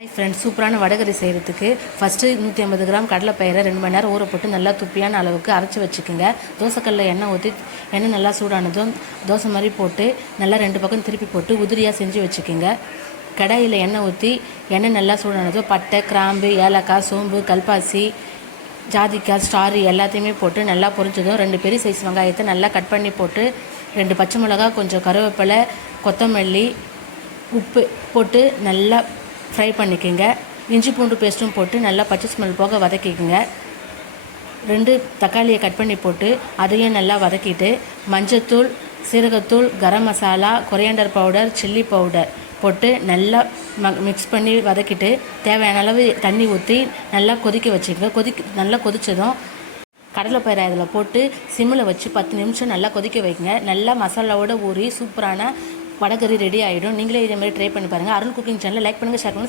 Hi friends, சூப்பரான வடகறி செய்கிறதுக்கு first 150 gram கடலைப்பயிரை 2 மணி நேரம் ஊற போட்டு நல்லா துப்பியான அளவுக்கு அரைச்சி வச்சுக்கோங்க. தோசைக்கல்லில் எண்ணெய் ஊற்றி எண்ணெய் நல்லா சூடானதும் தோசை மாதிரி போட்டு நல்லா 2 பக்கம் திருப்பி போட்டு உதிரியாக செஞ்சு வச்சுக்கோங்க. கடாயில் எண்ணெய் ஊற்றி எண்ணெய் நல்லா சூடானதும் பட்டை, கிராம்பு, ஏலக்காய், சோம்பு, கல்பாசி, ஜாதிக்காய், ஸ்டார் எல்லாத்தையுமே போட்டு நல்லா பொரிஞ்சதும் 2 பெரிய சைஸ் வெங்காயத்தை நல்லா கட் பண்ணி போட்டு 2 பச்சை மிளகா, கொஞ்சம் கருவேப்பிலை, கொத்தமல்லி, உப்பு போட்டு நல்லா ஃப்ரை பண்ணிக்கோங்க. இஞ்சி பூண்டு பேஸ்ட்டும் போட்டு நல்லா பச்சை ஸ்மெல் போக வதக்கிக்கோங்க. 2 தக்காளியை கட் பண்ணி போட்டு அதையும் நல்லா வதக்கிட்டு மஞ்சத்தூள், சீரகத்தூள், garam masala, coriander powder, chilli powder போட்டு நல்லா மிக்ஸ் பண்ணி வதக்கிட்டு தேவையான அளவு தண்ணி ஊற்றி நல்லா கொதிக்க வச்சுக்கோங்க. நல்லா கொதித்ததும் கடலைப்பயிரை அதில் போட்டு சிம்மில் வச்சு 10 நிமிஷம் நல்லா கொதிக்க வைங்க. நல்லா மசாலாவோட ஊறி சூப்பரான வடகறி ரெடி ஆகிடும். நீங்களே இதே மாதிரி ட்ரை பண்ணி பாருங்கள். அருள் குக்கிங் சேனலை லைக் பண்ணுங்கள், ஷேர் பண்ணுங்கள்.